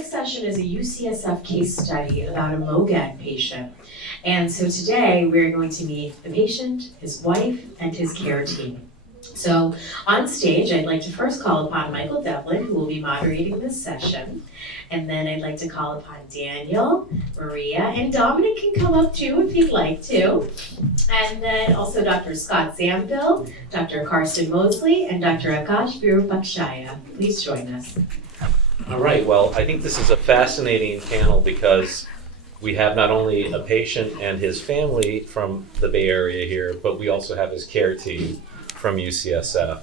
next session is a UCSF case study about a MOGAD patient. And so today we're going to meet the patient, his wife, and his care team. So on stage, I'd like to first call upon Michael Devlin, who will be moderating this session. And then I'd like to call upon Daniel, Maria, and Dominic can come up too if he'd like to. And then also Dr. Scott Zamville, Dr. Carson Mosley, and Dr. Akash Virupakshaya. Please join us. All right, well, I think this is a fascinating panel because we have not only a patient and his family from the Bay Area here, but we also have his care team from UCSF.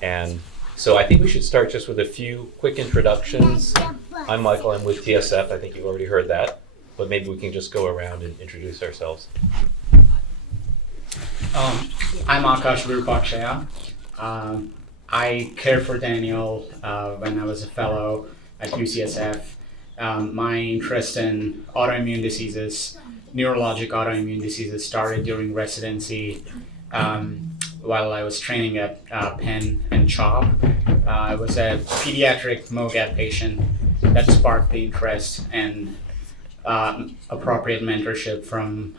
And so I think we should start just with a few quick introductions. I'm Michael, I'm with TSF, I think you've already heard that, but maybe we can just go around and introduce ourselves. I'm Akash Virupakshaya. I cared for Daniel when I was a fellow at UCSF. My interest in autoimmune diseases, neurologic autoimmune diseases, started during residency while I was training at Penn and CHOP. I was a pediatric MOGAD patient that sparked the interest and appropriate mentorship from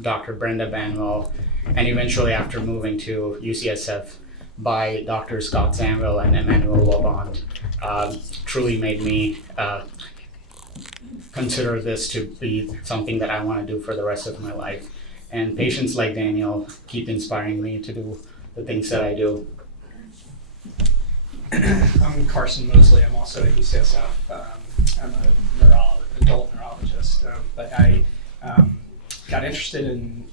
Dr. Brenda Banwell, and eventually after moving to UCSF by Dr. Scott Zamville and Emmanuel Wabond, truly made me consider this to be something that I want to do for the rest of my life. And patients like Daniel keep inspiring me to do the things that I do. I'm Carson Mosley. I'm also at UCSF. I'm a adult neurologist, but I got interested in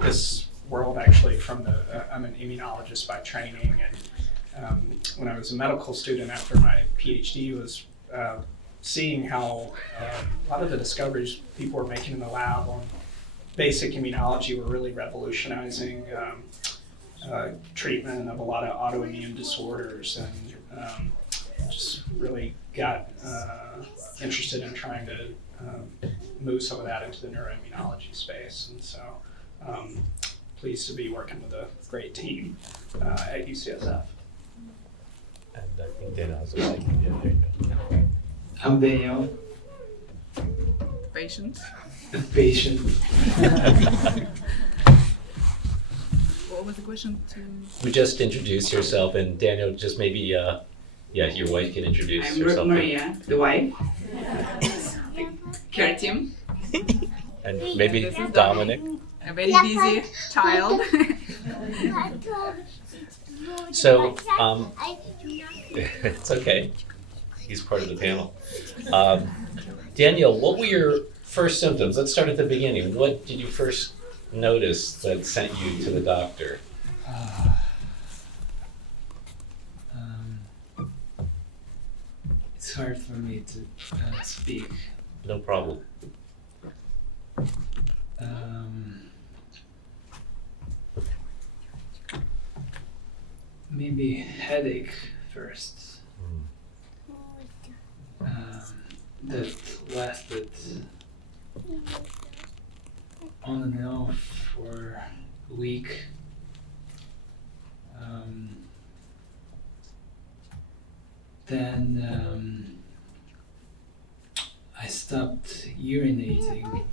this world actually from I'm an immunologist by training, and when I was a medical student after my PhD was seeing how a lot of the discoveries people were making in the lab on basic immunology were really revolutionizing treatment of a lot of autoimmune disorders, and just really got interested in trying to move some of that into the neuroimmunology space. And so pleased to be working with a great team at UCSF. And I think Daniel has a mic. Yeah, there you go. I'm Daniel. Patient. The patient. What was the question? You just introduce yourself, and Daniel, just maybe, your wife can introduce herself. I'm Maria, the wife. Care team. And maybe Dominic. A very busy child. So, it's okay. He's part of the panel. Daniel, what were your first symptoms? Let's start at the beginning. What did you first notice that sent you to the doctor? It's hard for me to speak. No problem. Maybe headache first. That lasted on and off for a week. Then I stopped urinating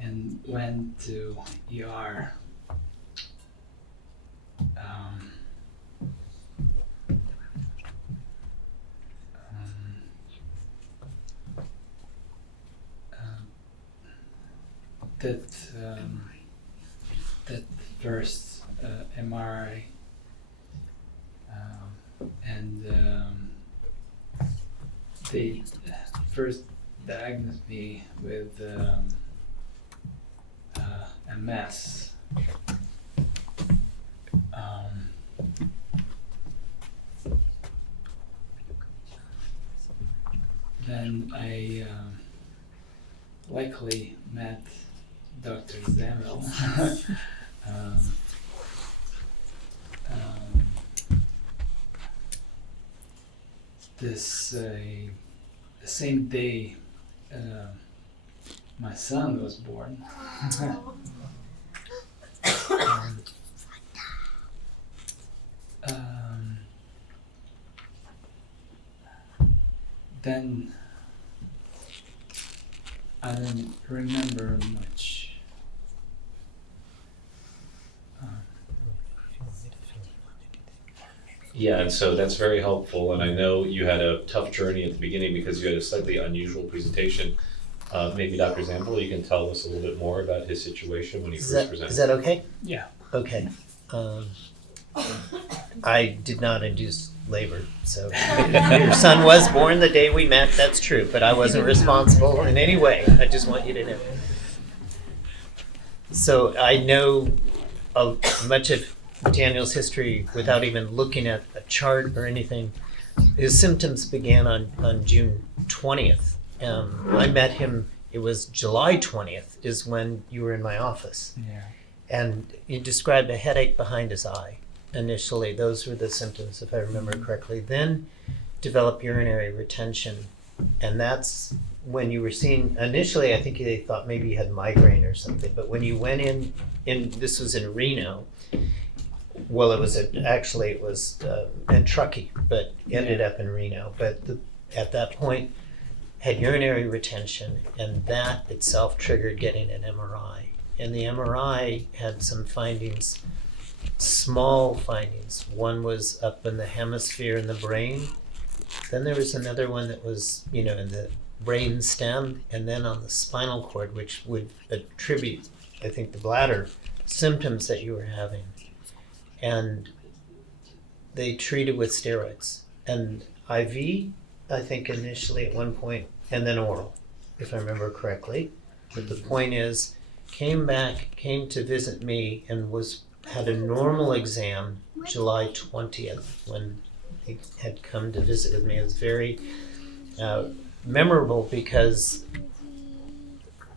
and went to ER. That first MRI and they first diagnosed me with MS. Then I likely met Dr. Zamville. The same day my son was born. then I don't remember much. Yeah, and so that's very helpful, and I know you had a tough journey at the beginning because you had a slightly unusual presentation. Maybe Dr. Zamble, you can tell us a little bit more about his situation when he first presented. Is that okay? Yeah. Okay. I did not induce labor, so your son was born the day we met, that's true, but I wasn't responsible in any way. I just want you to know. So I know much of Daniel's history without even looking at a chart or anything. His symptoms began on June 20th. I met him, it was July 20th is when you were in my office. Yeah. And you described a headache behind his eye. Initially, those were the symptoms, if I remember correctly. Then developed urinary retention. And that's when you were seen, initially I think they thought maybe you had migraine or something. But when you went in this was in Reno. Well, it was in Truckee, but ended up in Reno. But at that point, had urinary retention, and that itself triggered getting an MRI. And the MRI had some findings, small findings. One was up in the hemisphere in the brain. Then there was another one that was, in the brain stem, and then on the spinal cord, which would attribute, I think, the bladder symptoms that you were having. And they treated with steroids and IV, I think initially at one point, and then oral, if I remember correctly. But the point is, came to visit me and had a normal exam July 20th when he had come to visit with me. It was very memorable because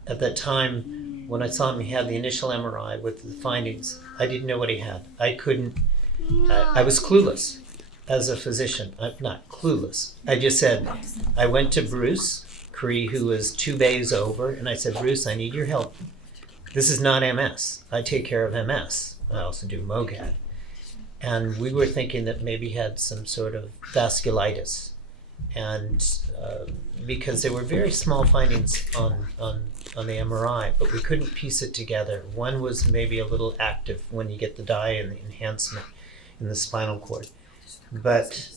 at that time, when I saw him, he had the initial MRI with the findings. I didn't know what he had. I was clueless as a physician. I'm not clueless. I just said, I went to Bruce Cree, who was 2 bays over, and I said, Bruce, I need your help. This is not MS. I take care of MS. I also do MOGAD. And we were thinking that maybe he had some sort of vasculitis. And because there were very small findings on the MRI, but we couldn't piece it together. One was maybe a little active when you get the dye and the enhancement in the spinal cord. But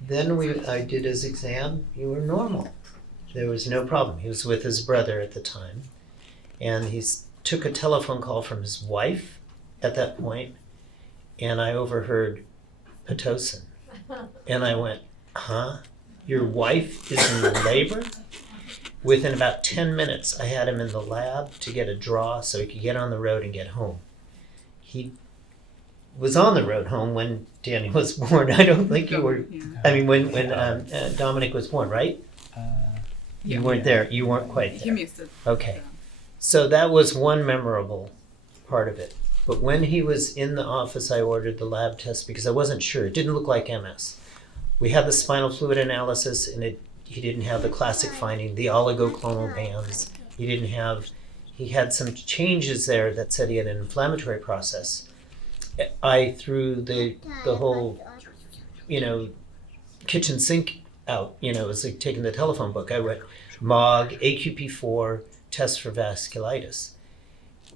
then I did his exam. You were normal. There was no problem. He was with his brother at the time. And he took a telephone call from his wife at that point, and I overheard Pitocin. And I went, huh? Your wife is in labor? Within about 10 minutes, I had him in the lab to get a draw so he could get on the road and get home. He was on the road home when Daniel was born. I don't think you were, I mean, when Dominic was born, right? You weren't there. You weren't quite He there. missed it. Okay. So that was one memorable part of it. But when he was in the office, I ordered the lab test because I wasn't sure. It didn't look like MS. We had the spinal fluid analysis, and he didn't have the classic finding, the oligoclonal bands. He had some changes there that said he had an inflammatory process. I threw the whole, kitchen sink out. It was like taking the telephone book. I read MOG, AQP4, test for vasculitis.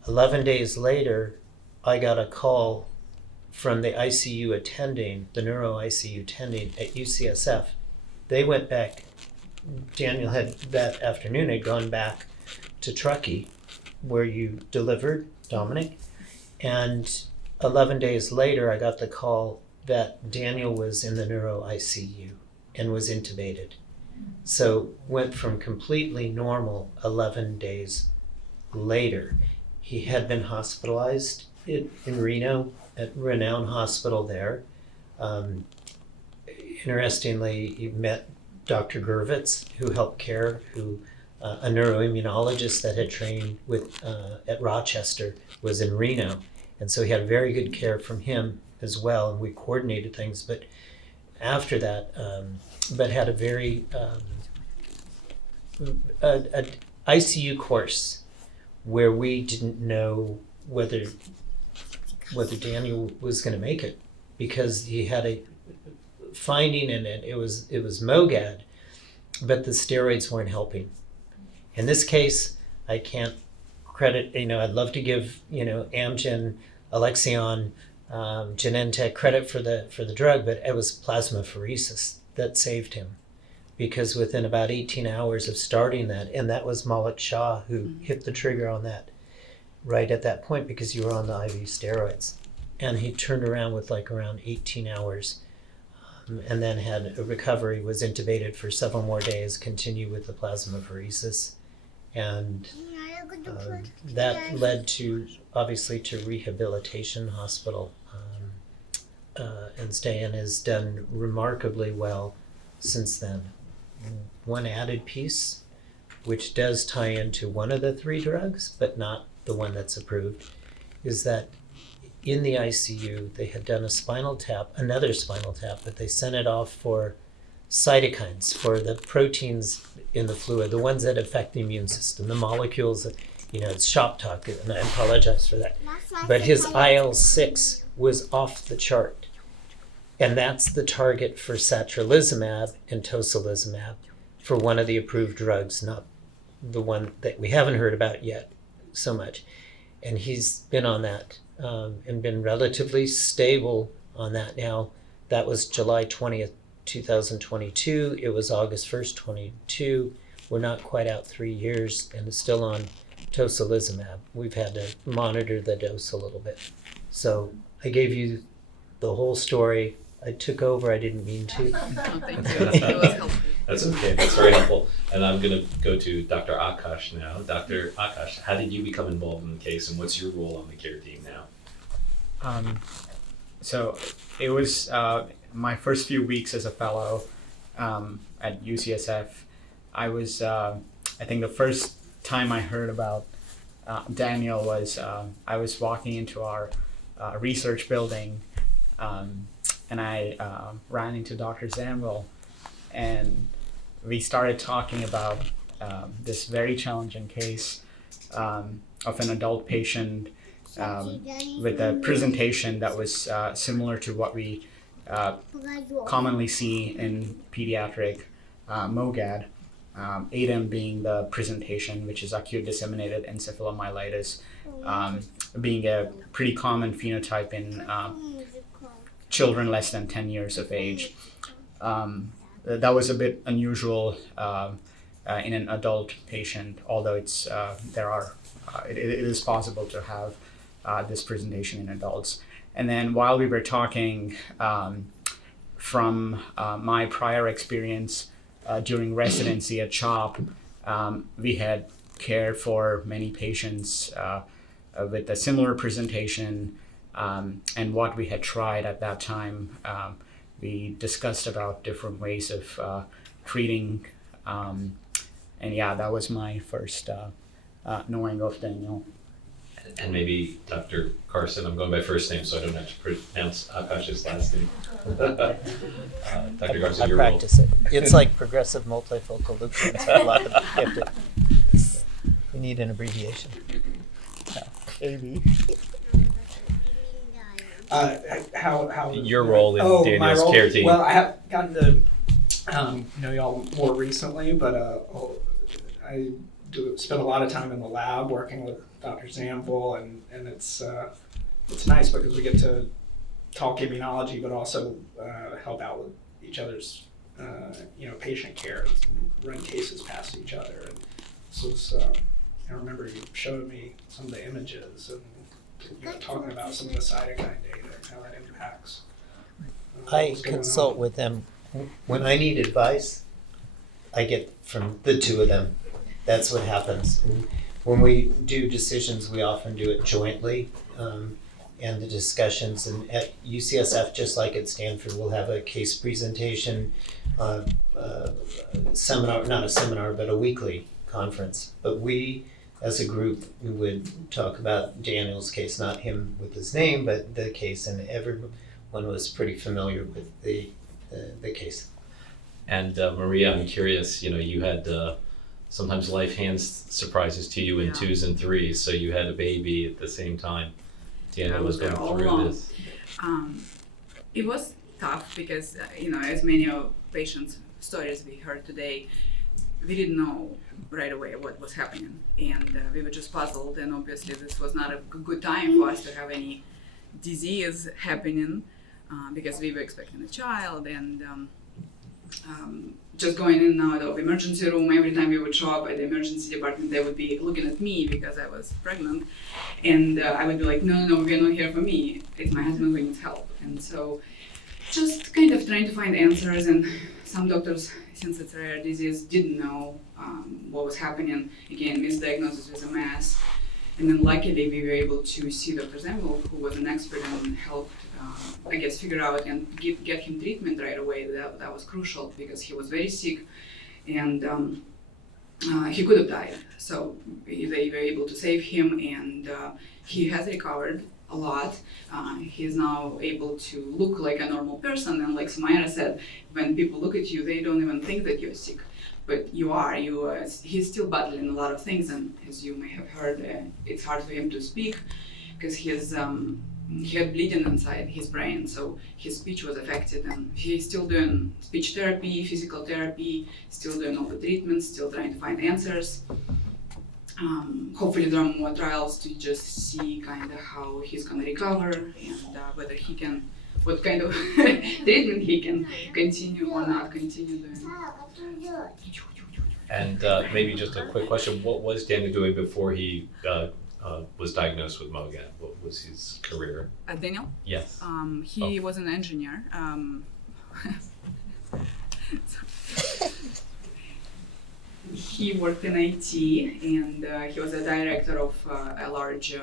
11 days later, I got a call from the ICU attending, the neuro ICU attending at UCSF. They went back, Daniel had that afternoon had gone back to Truckee where you delivered Dominic, and 11 days later I got the call that Daniel was in the neuro ICU and was intubated. So went from completely normal 11 days later. He had been hospitalized in Reno at Renown Hospital there. Interestingly, he met Dr. Gervitz, who helped care, a neuroimmunologist that had trained at Rochester, was in Reno. And so he had very good care from him as well, and we coordinated things. But after that, had a very ICU course where we didn't know whether Daniel was going to make it, because he had a finding in it. It was MOGAD, but the steroids weren't helping. In this case, I can't credit, I'd love to give, Amgen, Alexion, Genentech credit for the drug, but it was plasmapheresis that saved him. Because within about 18 hours of starting that, and that was Malik Shah who hit the trigger on that right at that point, because you were on the IV steroids. And he turned around with like around 18 hours and then had a recovery, was intubated for several more days, continued with the plasmapheresis. And that led to, obviously, to rehabilitation hospital and stay, and has done remarkably well since then. One added piece, which does tie into one of the 3 drugs, but not the one that's approved, is that in the ICU, they had done another spinal tap, but they sent it off for cytokines, for the proteins in the fluid, the ones that affect the immune system, the molecules that, it's shop talk, and I apologize for that. But his IL-6 was off the chart. And that's the target for satralizumab and tocilizumab for one of the approved drugs, not the one that we haven't heard about yet so much. And he's been on that and been relatively stable on that now. That was July 20th, 2022. It was August 1st, 22. We're not quite out 3 years and it's still on tocilizumab. We've had to monitor the dose a little bit. So I gave you the whole story. I took over, I didn't mean to. No, thank you. It was helpful. That's okay, that's very helpful. And I'm gonna go to Dr. Akash now. Dr. Akash, how did you become involved in the case and what's your role on the care team now? So it was my first few weeks as a fellow at UCSF. I was, I think the first time I heard about Daniel was I was walking into our research building and I ran into Dr. Zamwell, and we started talking about this very challenging case of an adult patient with a presentation that was similar to what we commonly see in pediatric MOGAD, ADEM being the presentation, which is acute disseminated encephalomyelitis, being a pretty common phenotype in children less than 10 years of age. That was a bit unusual in an adult patient, although it is possible to have this presentation in adults. And then while we were talking, from my prior experience during residency at CHOP, we had cared for many patients with a similar presentation, and what we had tried at that time. We discussed about different ways of treating, and yeah, that was my first knowing of Daniel. And maybe Dr. Carson, I'm going by first name so I don't have to pronounce Akash's last name. Dr. Carson, I your practice it. It's like progressive multifocal lupus. A lot of you need an abbreviation. AB. How Your role in my Daniel's role? care team. Well, I have gotten to know y'all more recently, but I spend a lot of time in the lab working with Dr. Zamwell, and it's nice because we get to talk immunology, but also help out with each other's patient care, run cases past each other. And this was I remember you showed me some of the images and talking about some of the cytokine data and how that impacts. I what's going consult on. with them. When I need advice, I get from the two of them. That's what happens. And when we do decisions, we often do it jointly, and the discussions. And at UCSF, just like at Stanford, we'll have a case presentation, seminar, not a seminar, but a weekly conference. But we, as a group, we would talk about Daniel's case, not him with his name, but the case, and everyone was pretty familiar with the case. And Maria, I'm curious, you had sometimes life hands surprises to you in twos and threes, so you had a baby at the same time. Daniel was going through this. It was tough because, as many patients stories we heard today, we didn't know right away what was happening, and we were just puzzled. And obviously, this was not a good time for us to have any disease happening because we were expecting a child, and just going in and out of emergency room. Every time we would show up at the emergency department, they would be looking at me because I was pregnant, and I would be like, no, we're not here for me. It's my husband who needs help. And so just kind of trying to find answers, and some doctors, since it's a rare disease, didn't know what was happening. Again, misdiagnosis was a mess. And then luckily we were able to see Dr. Zembel, who was an expert and helped, figure out and get him treatment right away. That was crucial because he was very sick, and he could have died. So they were able to save him, and he has recovered a lot. He's now able to look like a normal person, and like Sumaira said, when people look at you, they don't even think that you're sick. But you are. He's still battling a lot of things, and as you may have heard, it's hard for him to speak because he had bleeding inside his brain, so his speech was affected, and he's still doing speech therapy, physical therapy, still doing all the treatments, still trying to find answers. Hopefully there are more trials to just see kind of how he's going to recover, and whether he can, what kind of treatment he can continue or not continue doing. And maybe just a quick question, what was Daniel doing before he was diagnosed with MOGAD? What was his career? Daniel? Yes. He was an engineer. He worked in IT, and he was a director of a large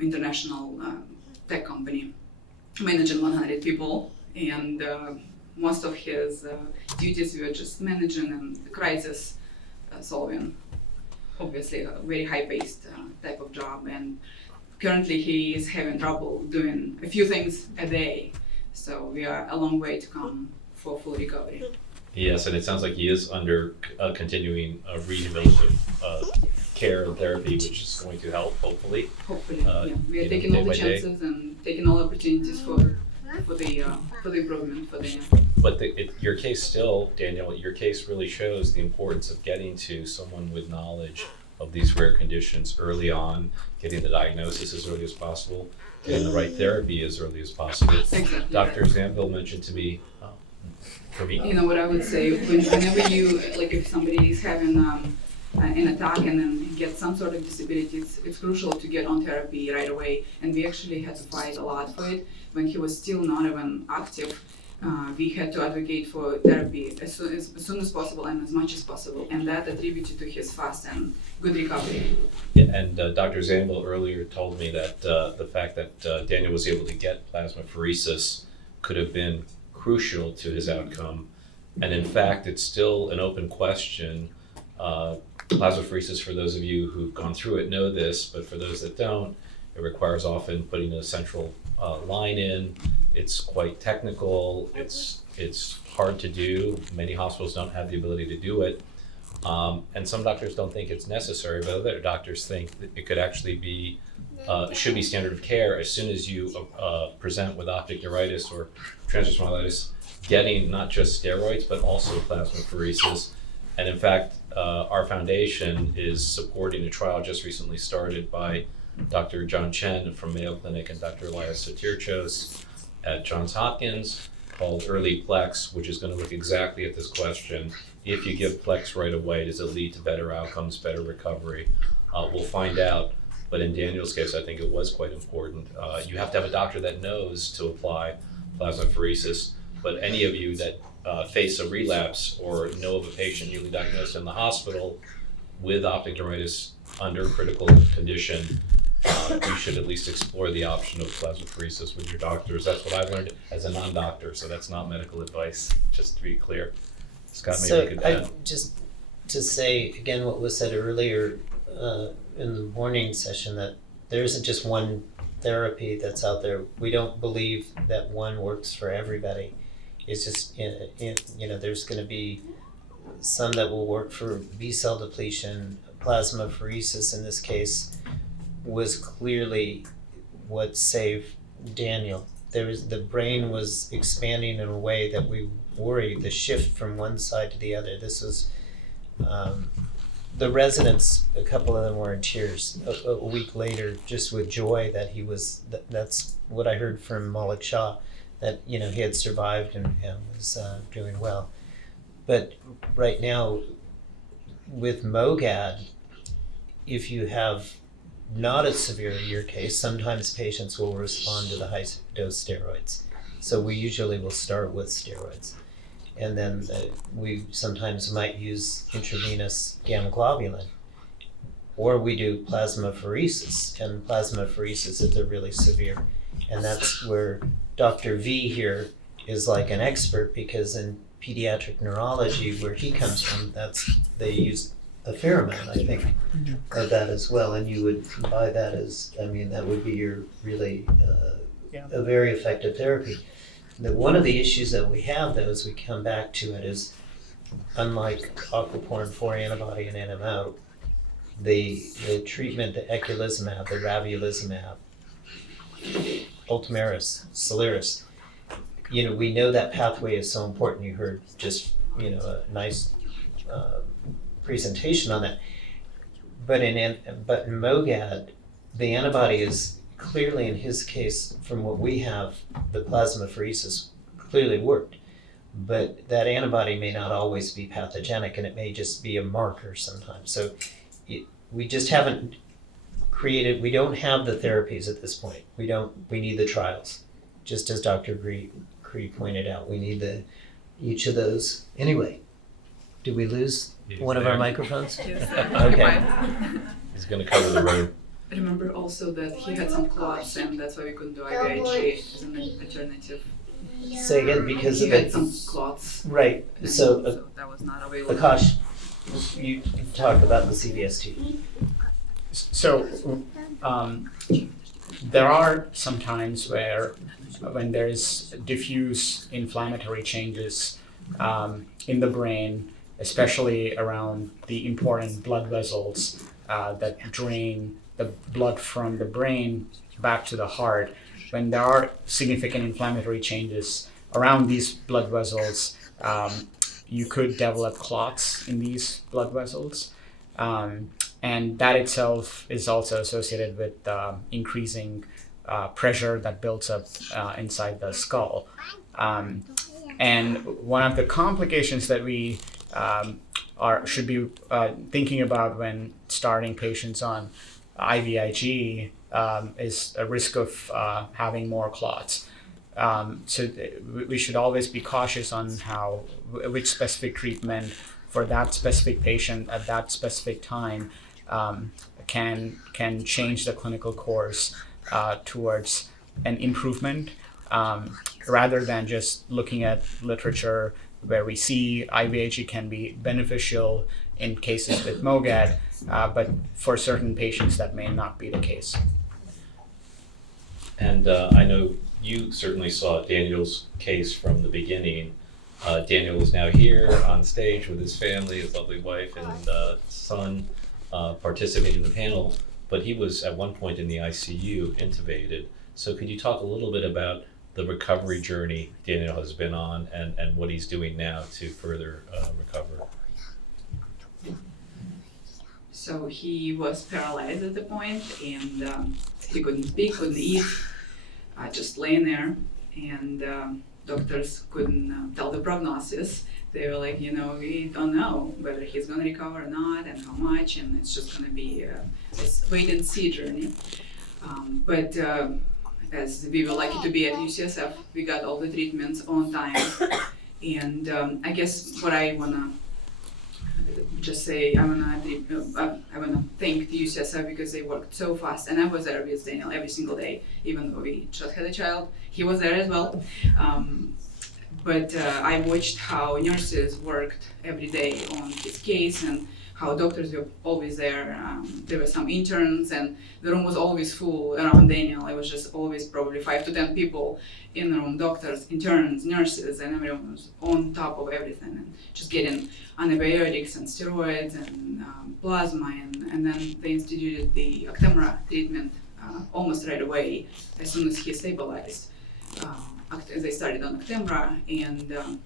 international tech company, managing 100 people, and most of his duties were just managing and crisis solving. Obviously, a very high-paced type of job, and currently he is having trouble doing a few things a day, so we are a long way to come for full recovery. Yes, and it sounds like he is under continuing rehabilitative care and therapy, which is going to help, hopefully. Hopefully, yeah. We are taking all the chances and taking all opportunities for the improvement for Daniel. But your case still, Daniel, your case really shows the importance of getting to someone with knowledge of these rare conditions early on, getting the diagnosis as early as possible, getting the right therapy as early as possible. Exactly. Dr. Zambel mentioned to me, for me. You know what I would say, whenever you, like if somebody is having an attack and then get some sort of disability, it's crucial to get on therapy right away. And we actually had to fight a lot for it. When he was still not even active, we had to advocate for therapy as soon as possible and as much as possible. And that attributed to his fast and good recovery. Yeah, and Dr. Zambel earlier told me that the fact that Daniel was able to get plasmapheresis could have been crucial to his outcome. And in fact, it's still an open question. Plasmapheresis, for those of you who've gone through it, know this, but for those that don't, it requires often putting a central line in. It's quite technical. It's hard to do. Many hospitals don't have the ability to do it. And some doctors don't think it's necessary, but other doctors think that it could actually be, should be standard of care as soon as you present with optic neuritis or transverse myelitis, getting not just steroids, but also plasmapheresis. And in fact, our foundation is supporting a trial just recently started by Dr. John Chen from Mayo Clinic and Dr. Elias Satirchos at Johns Hopkins called Early Plex, which is going to look exactly at this question. If you give Plex right away, does it lead to better outcomes, better recovery? We'll find out. But in Daniel's case, I think it was quite important. You have to have a doctor that knows to apply plasmapheresis, but any of you that face a relapse or know of a patient newly diagnosed in the hospital with optic neuritis under critical condition, you should at least explore the option of plasmapheresis with your doctors. That's what I've learned as a non-doctor, so that's not medical advice, just to be clear. Scott, maybe you could add. Just to say again what was said earlier in the morning session, that there isn't just one therapy that's out there. We don't believe that one works for everybody. It's just, there's going to be some that will work for B-cell depletion. Plasmapheresis in this case was clearly what saved Daniel. the brain was expanding in a way that we worried, the shift from one side to the other. This was, the residents, a couple of them were in tears a week later, just with joy that he was, that's what I heard from Malik Shah, that, he had survived and was doing well. But right now, with MOGAD, if you have not as severe your case, sometimes patients will respond to the high dose steroids. So we usually will start with steroids. And then we sometimes might use intravenous gamma globulin. Or we do plasmapheresis, and plasmapheresis if they're really severe. And that's where Dr. V here is like an expert, because in pediatric neurology, where he comes from, they use a fair amount, I think, of that as well. And you would buy that as, that would be your really a very effective therapy. One of the issues that we have, though, as we come back to it, is unlike aquaporin 4 antibody and NMO, the treatment, the eculizumab, the ravulizumab, Ultomiris, Soliris, we know that pathway is so important. You heard just, a nice presentation on that. But in MOGAD, the antibody is clearly, in his case, from what we have, the plasmapheresis clearly worked. But that antibody may not always be pathogenic, and it may just be a marker sometimes. So we just haven't created, we don't have the therapies at this point. We need the trials. Just as Dr. Cree pointed out, we need each of those. Anyway, did we lose one of our microphones? Okay. He's going to cover the room. I remember also that he had some clots, and that's why we couldn't do IVIG as an alternative. Say again, because he of had it. some clots. Right. So that was not available. Akash, you talk about the CVST. So there are some times when there's diffuse inflammatory changes in the brain, especially around the important blood vessels that drain the blood from the brain back to the heart. When there are significant inflammatory changes around these blood vessels, you could develop clots in these blood vessels. And that itself is also associated with increasing pressure that builds up inside the skull. And one of the complications that we should be thinking about when starting patients on IVIG is a risk of having more clots. So we should always be cautious on which specific treatment for that specific patient at that specific time can change the clinical course towards an improvement, rather than just looking at literature where we see IVIG can be beneficial in cases with MOGAD, but for certain patients that may not be the case. And I know you certainly saw Daniel's case from the beginning. Daniel is now here on stage with his family, his lovely wife and son, participating in the panel, but he was at one point in the ICU intubated. So could you talk a little bit about the recovery journey Daniel has been on and what he's doing now to further recover? So he was paralyzed at the point, and he couldn't speak, couldn't eat, just laying there, and doctors couldn't tell the prognosis. They were like, we don't know whether he's going to recover or not and how much, and it's just going to be a wait and see journey. But as we were lucky to be at UCSF, we got all the treatments on time. And I guess what I want to just say, I want to thank the UCSF because they worked so fast. And I was there with Daniel every single day, even though we just had a child. He was there as well. But I watched how nurses worked every day on his case and how doctors were always there. There were some interns, and the room was always full around Daniel. It was just always probably 5 to 10 people in the room, doctors, interns, nurses, and everyone was on top of everything and just getting antibiotics and steroids and plasma. And then they instituted the Actemra treatment almost right away as soon as he stabilized. they started on Actemra, and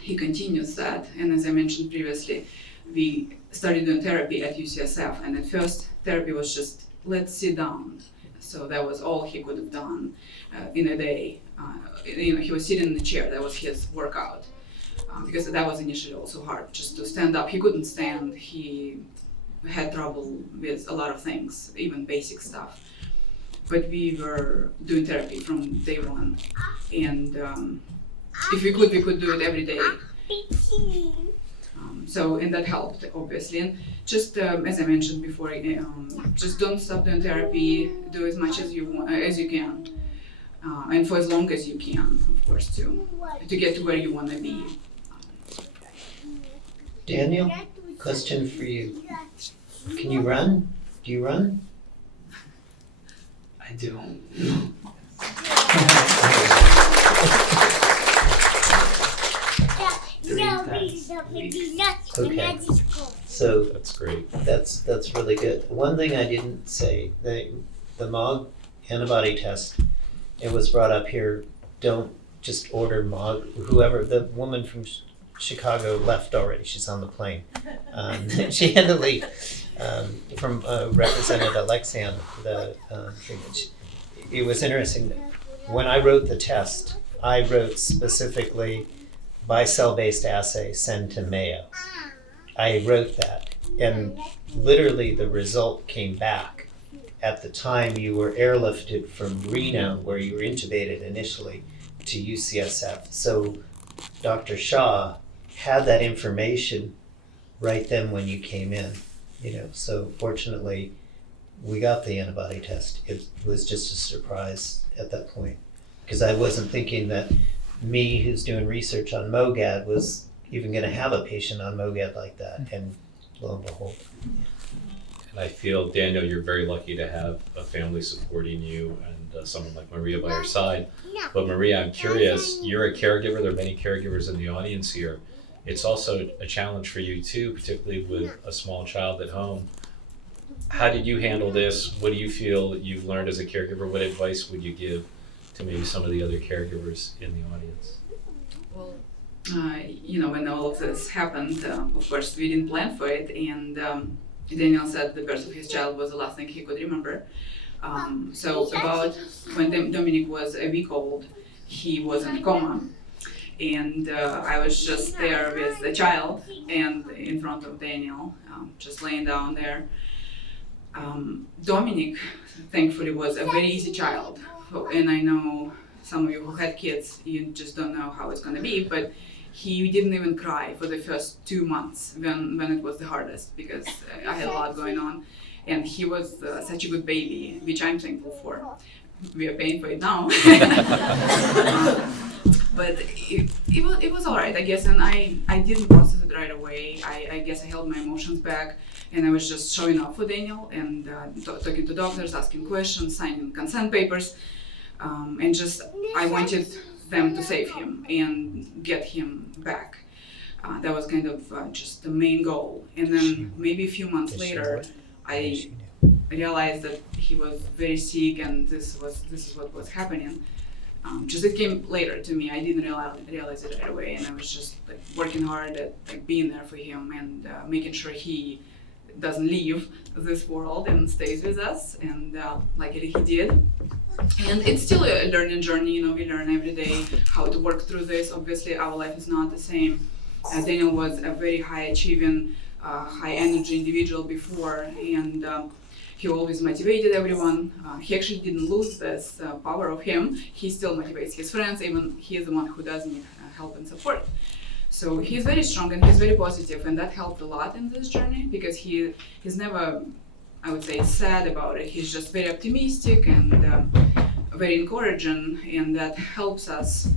he continues that. And as I mentioned previously, we started doing therapy at UCSF, and at first therapy was just, let's sit down. So that was all he could have done in a day. He was sitting in the chair, that was his workout. Because that was initially also hard, just to stand up. He couldn't stand, he had trouble with a lot of things, even basic stuff. But we were doing therapy from day one. And if we could do it every day. And that helped, obviously. And just as I mentioned before, just don't stop doing therapy. Do as much as you want, as you can, and for as long as you can, of course, to get to where you want to be. Daniel, question for you. Can you run? Do you run? I do. Okay. So That's great. that's really good. One thing I didn't say, the MOG antibody test, it was brought up here, don't just order MOG, whoever, the woman from Chicago left already, she's on the plane. She had to leave, from Representative Alexian, it was interesting, when I wrote the test, I wrote specifically by cell-based assay, send to Mayo. I wrote that, and literally the result came back at the time you were airlifted from Reno, where you were intubated initially, to UCSF. So Dr. Shaw had that information right then when you came in, so fortunately we got the antibody test. It was just a surprise at that point, because I wasn't thinking that me, who's doing research on MOGAD, was even going to have a patient on MOGAD like that, and lo and behold. And I feel, Daniel, you're very lucky to have a family supporting you and someone like Maria by your side. But Maria, I'm curious, you're a caregiver, there are many caregivers in the audience here. It's also a challenge for you too, particularly with a small child at home. How did you handle this? What do you feel that you've learned as a caregiver? What advice would you give to maybe some of the other caregivers in the audience? Well, when all of this happened, of course, we didn't plan for it, and Daniel said the birth of his child was the last thing he could remember. So about when Dominic was a week old, he was in a coma, and I was just there with the child and in front of Daniel, just laying down there. Dominic, thankfully, was a very easy child, and I know some of you who had kids, you just don't know how it's going to be, but he didn't even cry for the first 2 months when it was the hardest, because I had a lot going on, and he was such a good baby, which I'm thankful for. We are paying for it now. But it was all right, I guess, and I didn't process it right away. I guess I held my emotions back, and I was just showing up for Daniel and talking to doctors, asking questions, signing consent papers, and just I wanted them to save him and get him back. That was kind of just the main goal. And then maybe a few months later, I realized that he was very sick, and this is what was happening. Just it came later to me. I didn't realize it right away, and I was just working hard at being there for him and making sure he doesn't leave this world and stays with us. And luckily he did. And it's still a learning journey. We learn every day how to work through this. Obviously, our life is not the same. Daniel was a very high-achieving, high-energy individual before, and he always motivated everyone. He actually didn't lose this power of him. He still motivates his friends, even he is the one who does need help and support. So he's very strong and he's very positive, and that helped a lot in this journey, because he's never, I would say, sad about it. He's just very optimistic and very encouraging, and that helps us.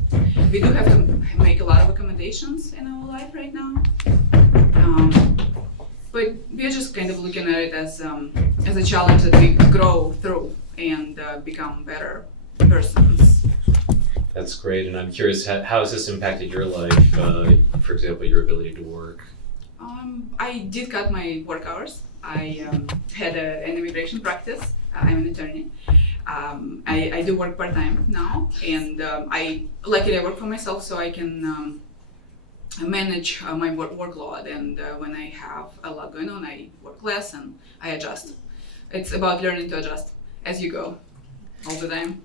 We do have to make a lot of accommodations in our life right now, but we're just kind of looking at it as a challenge that we grow through and become better persons. That's great, and I'm curious, how has this impacted your life, for example, your ability to work? I did cut my work hours. I had an immigration practice. I'm an attorney. I do work part-time now, and I luckily I work for myself, so I can manage my workload, and when I have a lot going on, I work less and I adjust. It's about learning to adjust as you go all the time.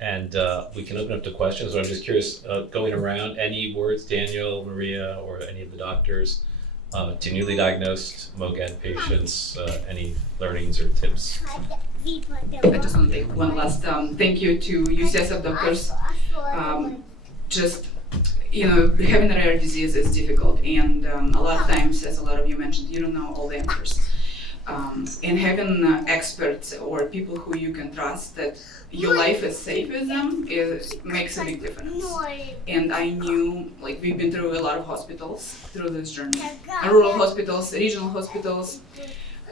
And we can open up to questions. I'm just curious, going around, any words, Daniel, Maria, or any of the doctors, to newly diagnosed MOGAD patients, any learnings or tips? I just want to take one last thank you to UCSF doctors. Just, having a rare disease is difficult, and a lot of times, as a lot of you mentioned, you don't know all the answers. And having experts or people who you can trust that your life is safe with them makes a big difference. And I knew, we've been through a lot of hospitals through this journey. Rural hospitals, regional hospitals,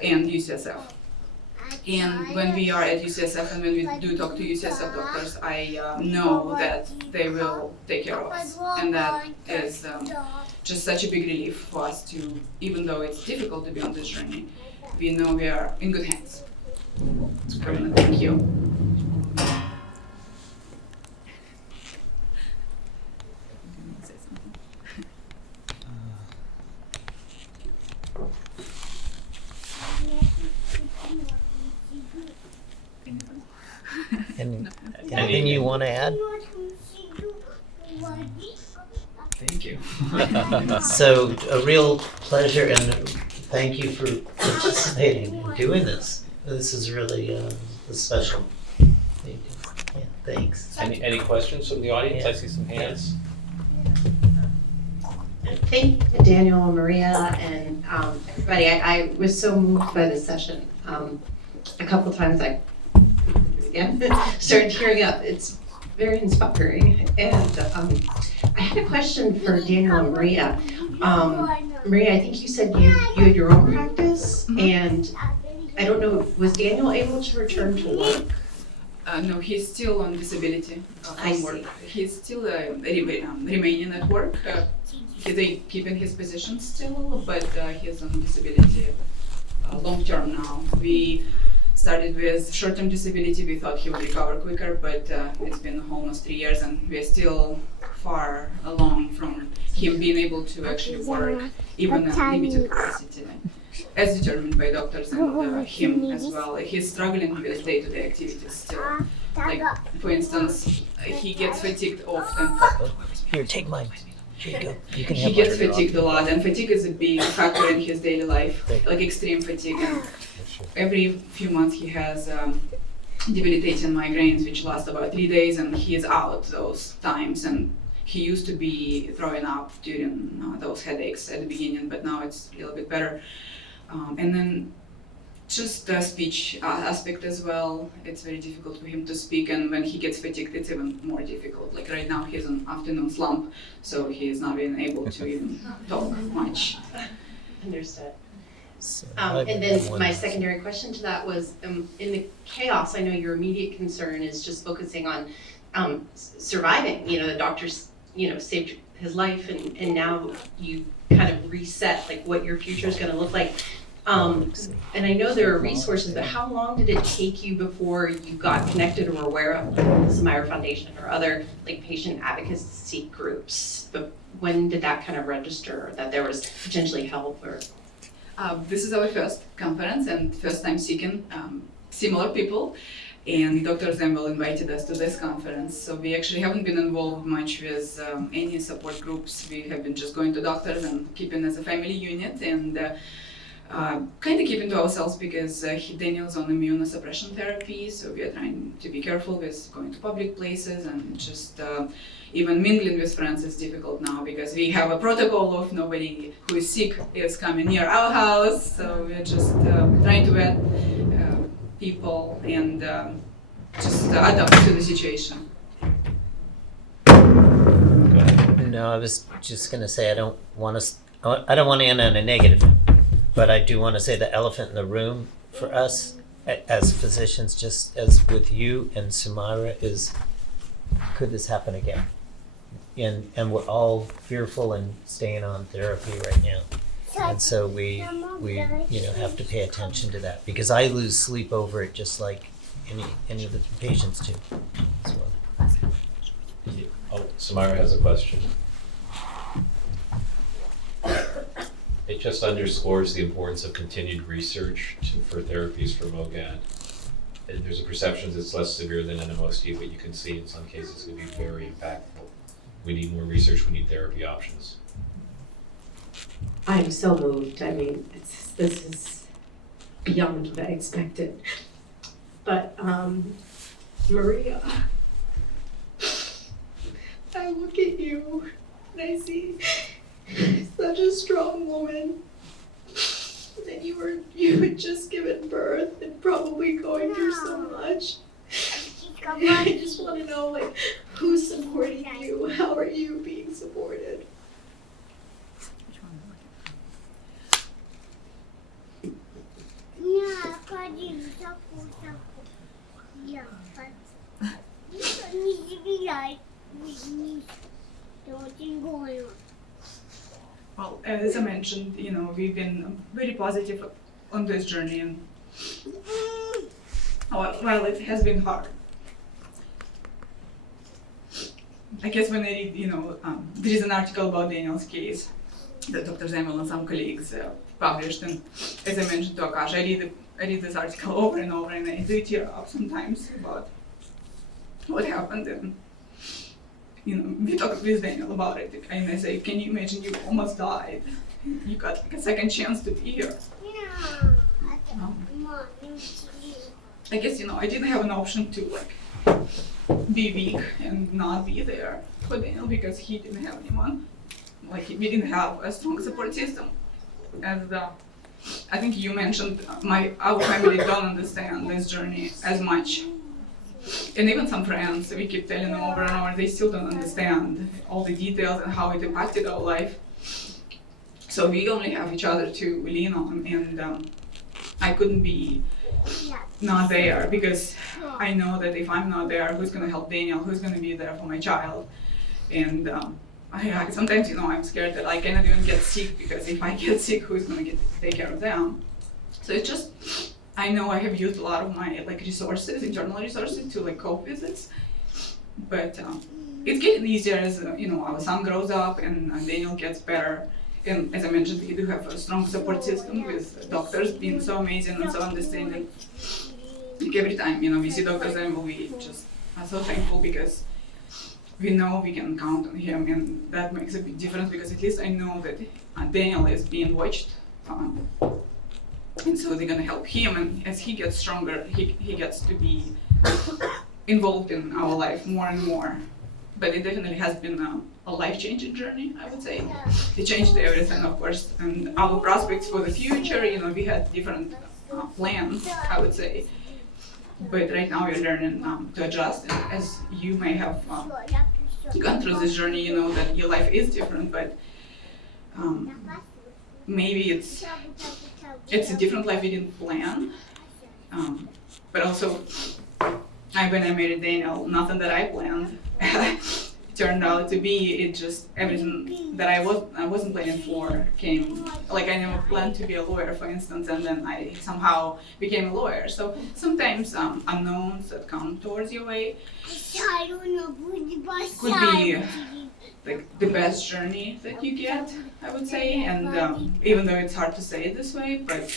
and UCSF. And when we are at UCSF and when we do talk to UCSF doctors, I know that they will take care of us. And that is just such a big relief for us to, even though it's difficult to be on this journey, we know we are in good hands. Thank you. And anything you want to add? Thank you. So a real pleasure, and thank you for participating and doing this. This is really special. Thank you. Yeah, thanks. Any questions from the audience? I see some hands. Thank you, Daniel and Maria and everybody. I was so moved by this session. A couple times I again started tearing up. It's very inspiring. And I had a question for Daniel and Maria. Maria, I think you said you had your own practice, and I don't know, was Daniel able to return to work? No, he's still on disability from work. He's still remaining at work. They keeping his position still, but he's on disability long term now. We started with short-term disability. We thought he would recover quicker, but it's been almost 3 years, and we're still far along from him being able to actually work, even at limited capacity, as determined by doctors and him as well. He's struggling with day-to-day activities still. Like, for instance, he gets fatigued often. Here, take mine. Here you go. You can He have gets mine. fatigued a lot, and fatigue is a big factor in his daily life, like extreme fatigue. And every few months he has debilitating migraines, which last about 3 days, and he is out those times. And he used to be throwing up during those headaches at the beginning, but now it's a little bit better. And then just the speech aspect as well. It's very difficult for him to speak, and when he gets fatigued, it's even more difficult. Like right now, he's on afternoon slump, so he is not being able to even talk much. Understood. So, And then my secondary question to that was, in the chaos, I know your immediate concern is just focusing on surviving. The doctors, saved his life, and now you kind of reset like what your future is going to look like. And I know there are resources, but how long did it take you before you got connected or were aware of the Samira Foundation or other patient advocacy groups? But when did that kind of register that there was potentially help or? This is our first conference and first time seeking similar people, and Dr. Zembel invited us to this conference. So we actually haven't been involved much with any support groups. We have been just going to doctors and keeping as a family unit, and kind of keeping to ourselves because Daniel's on immunosuppression therapy, so we are trying to be careful with going to public places, and just even mingling with friends is difficult now because we have a protocol of nobody who is sick is coming near our house, so we're just trying to vet people and just adapt to the situation. No, I was just going to say I don't want to end on a negative, but I do want to say the elephant in the room for us as physicians, just as with you and Samira, is could this happen again? And we're all fearful and staying on therapy right now. And so we have to pay attention to that because I lose sleep over it just like any of the patients too as well. Oh, Samara has a question. It just underscores the importance of continued research for therapies for MOGAD. And there's a perception that it's less severe than NMOSD, but you can see in some cases it can be very impactful. We need more research, we need therapy options. I'm so moved. I mean, this is beyond what I expected. But Maria, I look at you and I see such a strong woman. And you had just given birth and probably going through so much. I just want to know, like, who's supporting you? How are you being supported? Well, as I mentioned, we've been very positive on this journey, and while it has been hard. I guess when I read, there is an article about Daniel's case that Dr. Zemel and some colleagues published, and as I mentioned to Akash, I read this article over and over, and I do tear up sometimes about what happened, and we talked with Daniel about it, and I say, can you imagine you almost died? You got like a second chance to be here. I guess, I didn't have an option to be weak and not be there for Daniel because he didn't have anyone. We didn't have a strong support system. And I think you mentioned our family don't understand this journey as much. And even some friends, we keep telling them over and over, they still don't understand all the details and how it impacted our life. So we only have each other to lean on, and I couldn't be not there because I know that if I'm not there, who's gonna help Daniel, who's gonna be there for my child? And I sometimes, I'm scared that I cannot even get sick because if I get sick, who's gonna take care of them? So it's just, I know I have used a lot of my resources, internal resources to cope with this, but it's getting easier as our son grows up and Daniel gets better. And as I mentioned, we do have a strong support system with doctors being so amazing and so understanding. Every time we see Dr. Zemel, we just are so thankful because we know we can count on him, and that makes a big difference because at least I know that Daniel is being watched. And so they're gonna help him, and as he gets stronger, he gets to be involved in our life more and more. But it definitely has been a life-changing journey, I would say. It changed everything, of course, and our prospects for the future, we had different plans, I would say. But right now we're learning to adjust, and as you may have gone through this journey, you know that your life is different, but maybe it's a different life you didn't plan. But also, when I married Daniel, nothing that I planned turned out to be. It just, everything that I wasn't planning for came. Like I never planned to be a lawyer, for instance, and then I somehow became a lawyer. So sometimes unknowns that come towards your way could be like the best journey that you get, I would say. And even though it's hard to say it this way, but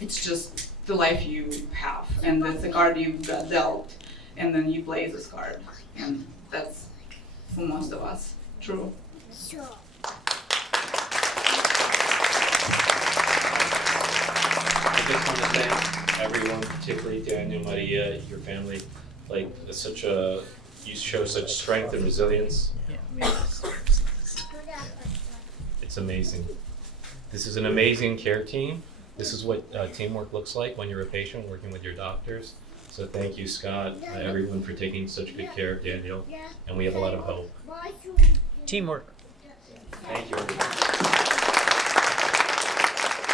it's just the life you have, and that's the card you got dealt, and then you play this card, and that's for most of us true. I just want to thank everyone, particularly Daniel, Maria, your family. You show such strength and resilience. It's amazing. This is an amazing care team. This is what teamwork looks like when you're a patient working with your doctors. So thank you, Scott, everyone, for taking such good care of Daniel. And we have a lot of hope. Teamwork. Thank you, everyone.